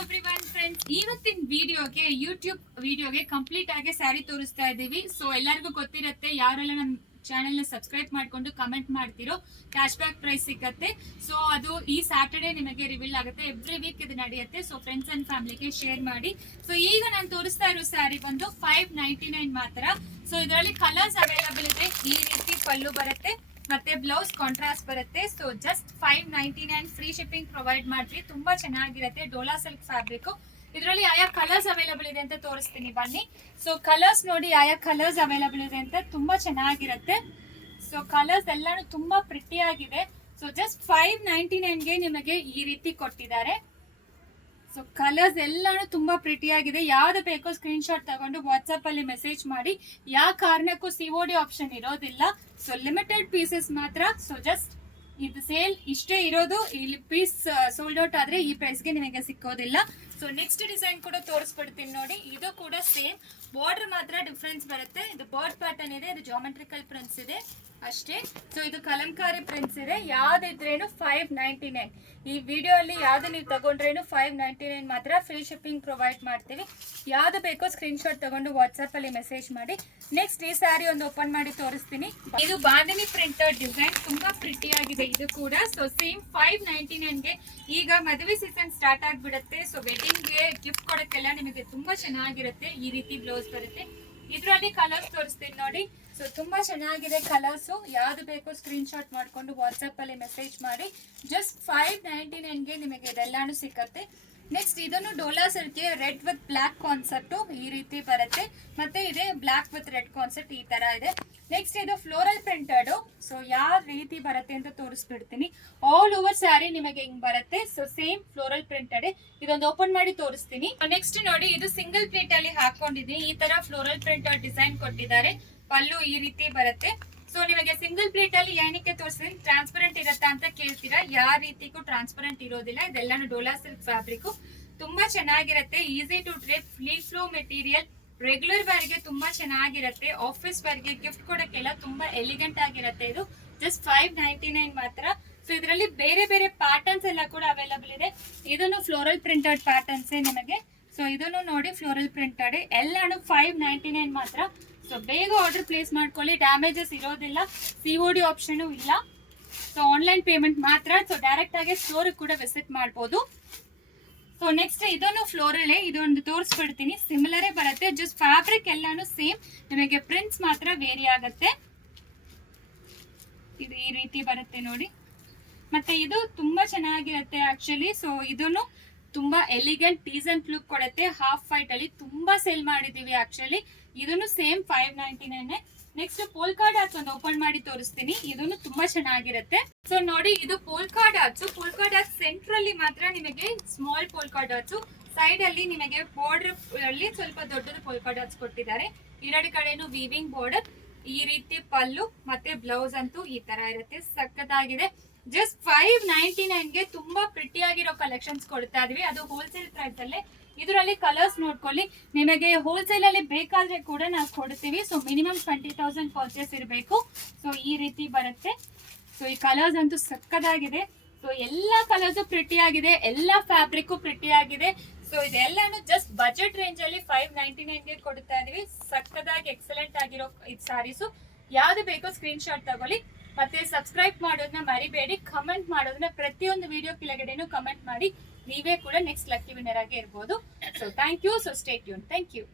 Everyone friends, ಇವತ್ತಿನ ವಿಡಿಯೋಗೆ YouTube ವಿಡಿಯೋಗೆ ಕಂಪ್ಲೀಟ್ ಆಗಿ ಸ್ಯಾರಿ ತೋರಿಸ್ತಾ ಇದ್ದೀವಿ. ಸೊ ಎಲ್ಲರಿಗೂ ಗೊತ್ತಿರುತ್ತೆ, ಯಾರೆಲ್ಲ ನಮ್ಮ ಚಾನೆಲ್ ನ ಸಬ್ಸ್ಕ್ರೈಬ್ ಮಾಡ್ಕೊಂಡು ಕಮೆಂಟ್ ಮಾಡ್ತಿರೋ ಕ್ಯಾಶ್ ಬ್ಯಾಕ್ ಪ್ರೈಸ್ ಸಿಗುತ್ತೆ. ಸೊ ಅದು ಈ ಸ್ಯಾಟರ್ಡೆ ನಿಮಗೆ ರಿವೀಲ್ ಆಗುತ್ತೆ. ಎವ್ರಿ ವೀಕ್ ಇದು ನಡೆಯುತ್ತೆ. ಸೊ ಫ್ರೆಂಡ್ಸ್ ಅಂಡ್ ಫ್ಯಾಮಿಲಿಗೆ ಶೇರ್ ಮಾಡಿ. ಸೊ ಈಗ ನಾನು ತೋರಿಸ್ತಾ ಇರೋ ಸ್ಯಾರಿ ಬಂದು 599 ಮಾತ್ರ. ಸೊ ಇದರಲ್ಲಿ ಕಲರ್ಸ್ ಅವೈಲಬಲ್ ಇದೆ. ಈ ರೀತಿ ಪಲ್ಲು ಬರುತ್ತೆ, ಮತ್ತೆ ಬ್ಲೌಸ್ ಕಾಂಟ್ರಾಸ್ಟ್ ಬರುತ್ತೆ. So just 599 free shipping provide ಮಾಡ್ತೀವಿ. ತುಂಬಾ ಚೆನ್ನಾಗಿರುತ್ತೆ. Dhola silk fabric. ಇದರಲ್ಲಿ ಆಯಾ ಕಲರ್ಸ್ ಅವೈಲಬಲ್ ಇದೆ ಅಂತ ತೋರಿಸ್ತೀನಿ ಬನ್ನಿ. ಸೊ ಕಲರ್ಸ್ ನೋಡಿ, ಆಯಾ ಕಲರ್ಸ್ ಅವೈಲಬಲ್ ಇದೆ ಅಂತ. ತುಂಬಾ ಚೆನ್ನಾಗಿರುತ್ತೆ. ಸೊ ಕಲರ್ಸ್ ಎಲ್ಲಾನು ತುಂಬಾ ಪ್ರಿಟಿ ಆಗಿದೆ. ಸೊ ಜಸ್ಟ್ 599ಗೆ ನಿಮಗೆ ಈ ರೀತಿ ಕೊಟ್ಟಿದ್ದಾರೆ. ಸೊ ಕಲರ್ಸ್ ಎಲ್ಲಾನು ತುಂಬಾ ಪ್ರಿಟಿ ಆಗಿದೆ. ಯಾವ್ದು ಬೇಕೋ ಸ್ಕ್ರೀನ್ ಶಾಟ್ ತಗೊಂಡು ವಾಟ್ಸ್ಆಪ್ ಅಲ್ಲಿ ಮೆಸೇಜ್ ಮಾಡಿ. ಯಾವ ಕಾರಣಕ್ಕೂ ಸಿಒಡಿ ಆಪ್ಷನ್ ಇರೋದಿಲ್ಲ. ಸೊ ಲಿಮಿಟೆಡ್ ಪೀಸಸ್ ಮಾತ್ರ. ಸೊ ಜಸ್ಟ್ ಇದು ಸೇಲ್ ಇಷ್ಟೇ ಇರೋದು. ಇಲ್ಲಿ ಪೀಸ್ ಸೋಲ್ಡ್ ಔಟ್ ಆದ್ರೆ ಈ ಪ್ರೈಸ್ಗೆ ನಿಮಗೆ ಸಿಕ್ಕೋದಿಲ್ಲ. ಸೊ ನೆಕ್ಸ್ಟ್ ಡಿಸೈನ್ ಕೂಡ ತೋರಿಸ್ಬಿಡ್ತೀನಿ ನೋಡಿ. ಇದು ಕೂಡ ಸೇಮ್, ಬಾರ್ಡರ್ ಮಾತ್ರ ಡಿಫ್ರೆನ್ಸ್ ಬರುತ್ತೆ. ಇದು ಬರ್ಡ್ ಪ್ಯಾಟರ್ನ್ ಇದೆ, ಇದು ಜಾಮೆಟ್ರಿಕಲ್ ಪ್ರಿಂಟ್ಸ್ ಇದೆ ಅಷ್ಟೇ. ಸೊ ಇದು ಕಲಂಕಾರಿ ಪ್ರಿಂಟ್ಸ್ ಇದೆ. ಯಾವ್ದಿದ್ರೇನು 599. ಈ ವಿಡಿಯೋ ಅಲ್ಲಿ ಯಾವ್ದು ನೀವು ತಗೊಂಡ್ರೇನು 599 ಮಾತ್ರ. ಫ್ರೀ ಶಿಪ್ಪಿಂಗ್ ಪ್ರೊವೈಡ್ ಮಾಡ್ತೀವಿ. ಯಾವ್ದು ಬೇಕೋ ಸ್ಕ್ರೀನ್ ಶಾಟ್ ತಗೊಂಡು ವಾಟ್ಸ್ಆಪ್ ಅಲ್ಲಿ ಮೆಸೇಜ್ ಮಾಡಿ. ನೆಕ್ಸ್ಟ್ ಈ ಸ್ಯಾರಿ ಒಂದು ಓಪನ್ ಮಾಡಿ ತೋರಿಸ್ತೀನಿ. ಇದು ಬಾಂಧನಿ ಪ್ರಿಂಟೆಡ್ ಡಿಸೈನ್, ತುಂಬಾ ಪ್ರಿಟಿ ಆಗಿದೆ ಇದು ಕೂಡ. ಸೊ ಸೇಮ್ 599ಗೆ. ಈಗ ಮದುವೆ ಸೀಸನ್ ಸ್ಟಾರ್ಟ್ ಆಗ್ಬಿಡುತ್ತೆ. ಸೊ ವೆಡ್ಡಿಂಗ್ಗೆ ಗಿಫ್ಟ್ ಕೊಡಕ್ಕೆಲ್ಲ ನಿಮಗೆ ತುಂಬಾ ಚೆನ್ನಾಗಿರುತ್ತೆ. ಈ ರೀತಿ ಬ್ಲೌಸ್ ಬರುತ್ತೆ. ಇದರಲ್ಲಿ ಕಲರ್ಸ್ ತೋರಿಸ್ತೀನಿ ನೋಡಿ. ಸೊ ತುಂಬಾ ಚೆನ್ನಾಗಿದೆ ಕಲರ್ಸ್. ಯಾವ್ದು ಬೇಕೋ ಸ್ಕ್ರೀನ್ ಶಾಟ್ ಮಾಡ್ಕೊಂಡು ವಾಟ್ಸ್ಆಪ್ ಅಲ್ಲಿ ಮೆಸೇಜ್ ಮಾಡಿ. ಜಸ್ಟ್ 599ಗೆ ನಿಮಗೆ ಇದೆಲ್ಲಾನು ಸಿಕ್ಕತ್ತೆ. ನೆಕ್ಸ್ಟ್ ಇದನ್ನು Dola silk red with black concept ಈ ರೀತಿ ಬರುತ್ತೆ. ಮತ್ತೆ ಇದೆ ಬ್ಲಾಕ್ ವಿತ್ ರೆಡ್ ಕಾನ್ಸೆಪ್ಟ್ ಈ ತರ ಇದೆ. ನೆಕ್ಸ್ಟ್ ಇದು ಫ್ಲೋರಲ್ ಪ್ರಿಂಟೆಡ್. ಸೊ ಯಾವ ರೀತಿ ಬರುತ್ತೆ ಅಂತ ತೋರಿಸ್ಬಿಡ್ತೀನಿ. ಆಲ್ ಓವರ್ ಸ್ಯಾರಿ ನಿಮಗೆ ಹಿಂಗ್ ಬರುತ್ತೆ. So same floral printed. ಇದೊಂದು ಓಪನ್ ಮಾಡಿ ತೋರಿಸ್ತೀನಿ. ನೆಕ್ಸ್ಟ್ ನೋಡಿ, ಇದು ಸಿಂಗಲ್ ಪ್ಲೇಟ್ ಅಲ್ಲಿ ಹಾಕೊಂಡಿದ್ದೀನಿ. ಈ ತರ ಫ್ಲೋರಲ್ ಪ್ರಿಂಟೆಡ್ ಡಿಸೈನ್ ಕೊಟ್ಟಿದ್ದಾರೆ. ಪಲ್ಲು ಈ ರೀತಿ ಬರುತ್ತೆ. ಸೊ ನಿಮಗೆ ಸಿಂಗಲ್ ಪ್ಲೇಟ್ ಅಲ್ಲಿ ಏನಕ್ಕೆ ತೋರಿಸ್ತೀನಿ, ಟ್ರಾನ್ಸ್ಪರೆಂಟ್ ಇರುತ್ತಾ ಅಂತ ಕೇಳ್ತೀರಾ. ಯಾವ ರೀತಿಗೂ ಟ್ರಾನ್ಸ್ಪರೆಂಟ್ ಇರೋದಿಲ್ಲ. ಇದೆಲ್ಲಾನು ಡೋಲಾ ಸಿಲ್ಕ್ ಫ್ಯಾಬ್ರಿಕ್. ತುಂಬಾ ಚೆನ್ನಾಗಿರುತ್ತೆ. Easy to drape, free flow material. Regular ವೇರ್ಗೆ ತುಂಬಾ ಚೆನ್ನಾಗಿರುತ್ತೆ. ಆಫೀಸ್ ವೇರ್ಗೆ ಗಿಫ್ಟ್ ಕೊಡಕ್ಕೆಲ್ಲ ತುಂಬಾ ಎಲಿಗೆಂಟ್ ಆಗಿರುತ್ತೆ. ಇದು ಜಸ್ಟ್ 599 ಮಾತ್ರ. ಸೊ ಇದರಲ್ಲಿ ಬೇರೆ ಬೇರೆ ಪ್ಯಾಟರ್ನ್ಸ್ ಎಲ್ಲ ಕೂಡ ಅವೈಲಬಲ್ ಇದೆ. ಇದನ್ನು ಫ್ಲೋರಲ್ ಪ್ರಿಂಟೆಡ್ ಪ್ಯಾಟರ್ನ್ಸ್ ನಿಮಗೆ. ಸೊ ಇದನ್ನು ನೋಡಿ, ಫ್ಲೋರಲ್ ಪ್ರಿಂಟೆಡ್ ಎಲ್ಲಾನು 599 ಮಾತ್ರ. ಸೊ ಬೇಗ ಆರ್ಡರ್ ಪ್ಲೇಸ್ ಮಾಡ್ಕೊಳ್ಳಿ. ಡ್ಯಾಮೇಜಸ್ ಇರೋದಿಲ್ಲ. ಸಿಒಡಿ ಆಪ್ಷನ್ ಇಲ್ಲ. ಸೊ ಆನ್ಲೈನ್ ಪೇಮೆಂಟ್ ಮಾತ್ರ. ಸೊ ಡೈರೆಕ್ಟ್ ಆಗಿ ಸ್ಟೋರ್ ಕೂಡ ವಿಸಿಟ್ ಮಾಡಬಹುದು. ಸೊ ನೆಕ್ಸ್ಟ್ ಇದನ್ನು ಫ್ಲೋರಲ್, ಇದೊಂದು ತೋರಿಸ್ಬಿಡ್ತೀನಿ. ಸಿಮಿಲರೇ ಬರುತ್ತೆ. ಜಸ್ಟ್ ಫ್ಯಾಬ್ರಿಕ್ ಎಲ್ಲಾನು ಸೇಮ್. ನಿಮಗೆ ಪ್ರಿಂಟ್ಸ್ ಮಾತ್ರ ವೇರಿ ಆಗುತ್ತೆ. ಇದು ಈ ರೀತಿ ಬರುತ್ತೆ ನೋಡಿ. ಮತ್ತೆ ಇದು ತುಂಬಾ ಚೆನ್ನಾಗಿರುತ್ತೆ ಆಕ್ಚುಲಿ. ಸೊ ಇದನ್ನು ತುಂಬಾ ಎಲಿಗೆಂಟ್ ಡೀಸೆಂಟ್ ಲುಕ್ ಕೊಡುತ್ತೆ. ಹಾಫ್ ವೈಟ್ ಅಲ್ಲಿ ತುಂಬಾ ಸೇಲ್ ಮಾಡಿದೀವಿ ಆಕ್ಚುಲಿ. ಇದನ್ನು ಸೇಮ್ 599. ನೆಕ್ಸ್ಟ್ ಪೋಲ್ಕಾ ಡಾಟ್ಸ್ ಒಂದು ಓಪನ್ ಮಾಡಿ ತೋರಿಸ್ತೀನಿ. ಇದನ್ನು ತುಂಬಾ ಚೆನ್ನಾಗಿರುತ್ತೆ. ಸೊ ನೋಡಿ, ಇದು ಪೋಲ್ಕಾ ಡಾಟ್ಸ್. ಪೋಲ್ಕಾ ಡಾಟ್ಸ್ ಸೆಂಟ್ರಲ್ಲಿ ಮಾತ್ರ ನಿಮಗೆ ಸ್ಮಾಲ್ ಪೋಲ್ಕಾ ಡಾಟ್ಸ್. ಸೈಡ್ ಅಲ್ಲಿ ನಿಮಗೆ ಬಾರ್ಡರ್ ಅಲ್ಲಿ ಸ್ವಲ್ಪ ದೊಡ್ಡದು ಪೋಲ್ಕಾ ಡಾಟ್ಸ್ ಕೊಟ್ಟಿದ್ದಾರೆ. ಎರಡು ಕಡೆನು ವೀವಿಂಗ್ ಬಾರ್ಡರ್. ಈ ರೀತಿ ಪಲ್ಲು ಮತ್ತೆ ಬ್ಲೌಸ್ ಅಂತೂ ಈ ತರ ಇರುತ್ತೆ. ಸಖತ್ತಾಗಿದೆ. ಜಸ್ಟ್ 599ಗೆ ತುಂಬಾ ಪ್ರಿಟಿ ಆಗಿರೋ ಕಲೆಕ್ಷನ್ಸ್ ಕೊಡ್ತಾ ಇದೀವಿ. ಅದು ಹೋಲ್ಸೇಲ್ ಪ್ರೈಸ್ ಅಲ್ಲೇ. ಇದರಲ್ಲಿ ಕಲರ್ಸ್ ನೋಡ್ಕೊಳ್ಳಿ. ನಿಮಗೆ ಹೋಲ್ಸೇಲ್ ಅಲ್ಲಿ ಬೇಕಾದ್ರೆ ಕೂಡ ನಾವು ಕೊಡ್ತೀವಿ. ಸೊ ಮಿನಿಮಮ್ 20,000 ಪರ್ಚೇಸ್ ಇರಬೇಕು. ಸೊ ಈ ರೀತಿ ಬರುತ್ತೆ. ಸೊ ಈ ಕಲರ್ಸ್ ಅಂತೂ ಸಕ್ಕದಾಗಿದೆ. ಸೊ ಎಲ್ಲಾ ಕಲರ್ಸ್ ಪ್ರಿಟಿ ಆಗಿದೆ. ಎಲ್ಲಾ ಫ್ಯಾಬ್ರಿಕ್ ಪ್ರಿಟಿ ಆಗಿದೆ. ಸೊ ಇದೆಲ್ಲಾನು ಜಸ್ಟ್ ಬಜೆಟ್ ರೇಂಜ್ ಅಲ್ಲಿ 599ಗೆ ಕೊಡ್ತಾ ಇದೀವಿ. ಸಕ್ಕದಾಗಿ ಎಕ್ಸಲೆಂಟ್ ಆಗಿರೋ ಇದು ಸ್ಯಾರೀಸು. ಯಾವ್ದು ಬೇಕೋ ಸ್ಕ್ರೀನ್ ಶಾಟ್ ತಗೊಳ್ಳಿ. ಮತ್ತೆ ಸಬ್ಸ್ಕ್ರೈಬ್ ಮಾಡೋದನ್ನ ಮರಿಬೇಡಿ. ಕಮೆಂಟ್ ಮಾಡೋದನ್ನ ಪ್ರತಿಯೊಂದು ವಿಡಿಯೋ ಕೆಳಗಡೆನೂ ಕಮೆಂಟ್ ಮಾಡಿ. ನೀವೇ ಕೂಡ ನೆಕ್ಸ್ಟ್ ಲಕ್ಕಿ ವಿನ್ನರ್ ಆಗಿ ಇರ್ಬೋದು. So thank you. So stay tune. Thank you.